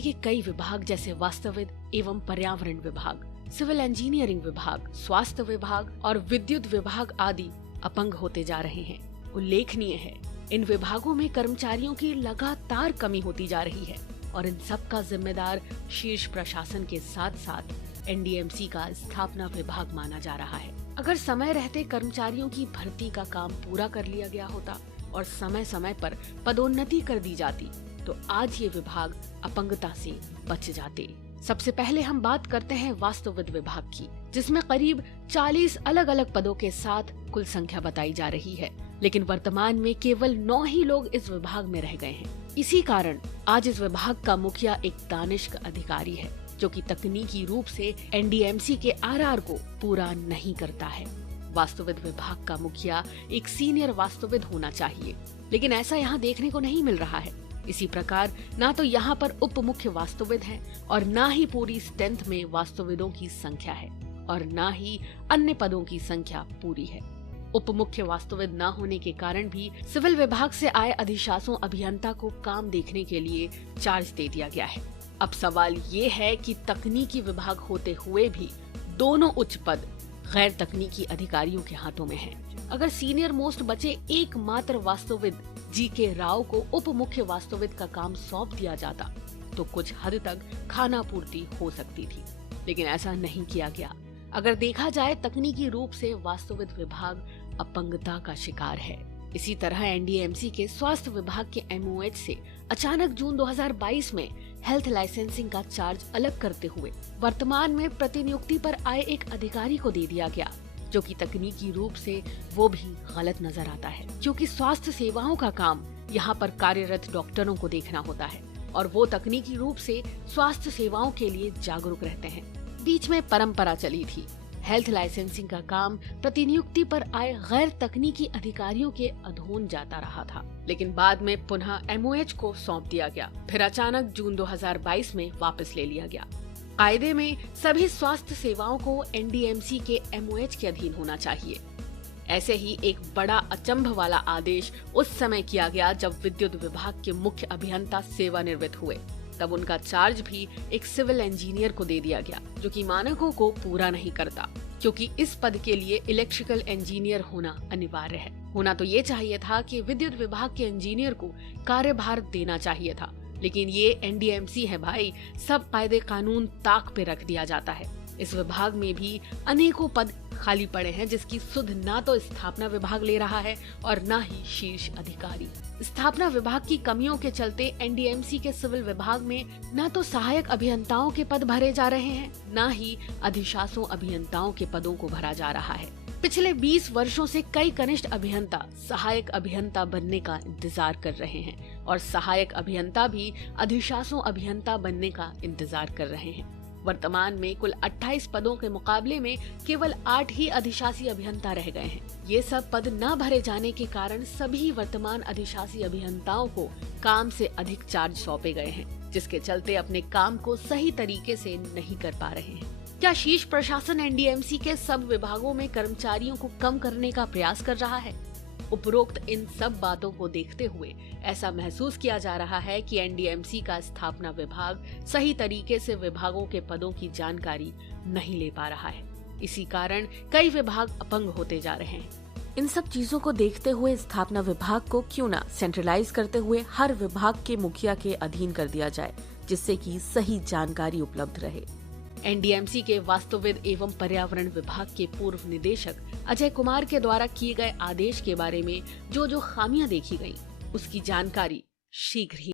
NDMC के कई विभाग जैसे वास्तुविद एवं पर्यावरण विभाग, सिविल इंजीनियरिंग विभाग, स्वास्थ्य विभाग और विद्युत विभाग आदि अपंग होते जा रहे हैं। उल्लेखनीय है, इन विभागों में कर्मचारियों की लगातार कमी होती जा रही है और इन सब का जिम्मेदार शीर्ष प्रशासन के साथ साथ एनडीएमसी का स्थापना विभाग माना जा रहा है। अगर समय रहते कर्मचारियों की भर्ती का काम पूरा कर लिया गया होता और समय समय पर पदोन्नति कर दी जाती तो आज ये विभाग अपंगता से बच जाते। सबसे पहले हम बात करते हैं वास्तुविद विभाग की, जिसमें करीब 40 अलग अलग पदों के साथ कुल संख्या बताई जा रही है, लेकिन वर्तमान में केवल 9 ही लोग इस विभाग में रह गए हैं। इसी कारण आज इस विभाग का मुखिया एक दानिश अधिकारी है, जो कि तकनीकी रूप से एनडीएमसी के आरआर को पूरा नहीं करता है। वास्तुविद विभाग का मुखिया एक सीनियर वास्तुविद होना चाहिए, लेकिन ऐसा यहाँ देखने को नहीं मिल रहा है। इसी प्रकार ना तो यहाँ पर उप मुख्य वास्तुविद हैं और ना ही पूरी स्ट्रेंथ में वास्तुविदों की संख्या है और ना ही अन्य पदों की संख्या पूरी है। उप मुख्य वास्तुविद न होने के कारण भी सिविल विभाग से आए अधिशासों अभियंता को काम देखने के लिए चार्ज दे दिया गया है। अब सवाल ये है कि तकनीकी विभाग होते हुए भी दोनों उच्च पद गैर तकनीकी अधिकारियों के हाथों में हैं। अगर सीनियर मोस्ट बचे एकमात्र वास्तुविद जी.के. राव को उप मुख्य वास्तुविद का काम सौंप दिया जाता तो कुछ हद तक खाना पूर्ति हो सकती थी, लेकिन ऐसा नहीं किया गया। अगर देखा जाए तकनीकी रूप से वास्तुविद विभाग अपंगता का शिकार है। इसी तरह एनडीएमसी के स्वास्थ्य विभाग के एमओएच से अचानक जून 2022 में हेल्थ लाइसेंसिंग का चार्ज अलग करते हुए वर्तमान में प्रतिनियुक्ति पर आए एक अधिकारी को दे दिया गया, जो कि तकनीकी रूप से वो भी गलत नजर आता है, क्योंकि स्वास्थ्य सेवाओं का काम यहाँ पर कार्यरत डॉक्टरों को देखना होता है और वो तकनीकी रूप से स्वास्थ्य सेवाओं के लिए जागरूक रहते हैं। बीच में परंपरा चली थी, हेल्थ लाइसेंसिंग का काम प्रतिनियुक्ति पर आए गैर तकनीकी अधिकारियों के अधीन जाता रहा था, लेकिन बाद में पुनः एमओएच को सौंप दिया गया, फिर अचानक जून 2022 में वापस ले लिया गया। कायदे में सभी स्वास्थ्य सेवाओं को एनडीएमसी के एमओएच के अधीन होना चाहिए। ऐसे ही एक बड़ा अचंभ वाला आदेश उस समय किया गया जब विद्युत विभाग के मुख्य अभियंता सेवानिवृत्त हुए। तब उनका चार्ज भी एक सिविल इंजीनियर को दे दिया गया, जो कि मानकों को पूरा नहीं करता, क्योंकि इस पद के लिए इलेक्ट्रिकल इंजीनियर होना अनिवार्य है। होना तो ये चाहिए था कि विद्युत विभाग के इंजीनियर को कार्यभार देना चाहिए था, लेकिन ये एनडीएमसी है भाई, सब कायदे कानून ताक पे रख दिया जाता है। इस विभाग में भी अनेकों पद खाली पड़े हैं, जिसकी सुध ना तो स्थापना विभाग ले रहा है और ना ही शीर्ष अधिकारी। स्थापना विभाग की कमियों के चलते एनडीएमसी के सिविल विभाग में ना तो सहायक अभियंताओं के पद भरे जा रहे हैं, ना ही अधिशासों अभियंताओं के पदों को भरा जा रहा है। पिछले 20 वर्षों से कई कनिष्ठ अभियंता सहायक अभियंता बनने का इंतजार कर रहे हैं और सहायक अभियंता भी अधिशासों अभियंता बनने का इंतजार कर रहे हैं। वर्तमान में कुल 28 पदों के मुकाबले में केवल 8 ही अधिशासी अभियंता रह गए हैं। ये सब पद न भरे जाने के कारण सभी वर्तमान अधिशासी अभियंताओं को काम से अधिक चार्ज सौंपे गए हैं, जिसके चलते अपने काम को सही तरीके से नहीं कर पा रहे हैं। क्या शीर्ष प्रशासन एनडीएमसी के सब विभागों में कर्मचारियों को कम करने का प्रयास कर रहा है? उपरोक्त इन सब बातों को देखते हुए ऐसा महसूस किया जा रहा है कि एनडीएमसी का स्थापना विभाग सही तरीके से विभागों के पदों की जानकारी नहीं ले पा रहा है। इसी कारण कई विभाग अपंग होते जा रहे हैं। इन सब चीजों को देखते हुए स्थापना विभाग को क्यों ना सेंट्रलाइज करते हुए हर विभाग के मुखिया के अधीन कर दिया जाए, जिससे कि सही जानकारी उपलब्ध रहे। एनडीएमसी के वास्तुविद एवं पर्यावरण विभाग के पूर्व निदेशक अजय कुमार के द्वारा किए गए आदेश के बारे में जो खामियां देखी गयी, उसकी जानकारी शीघ्र ही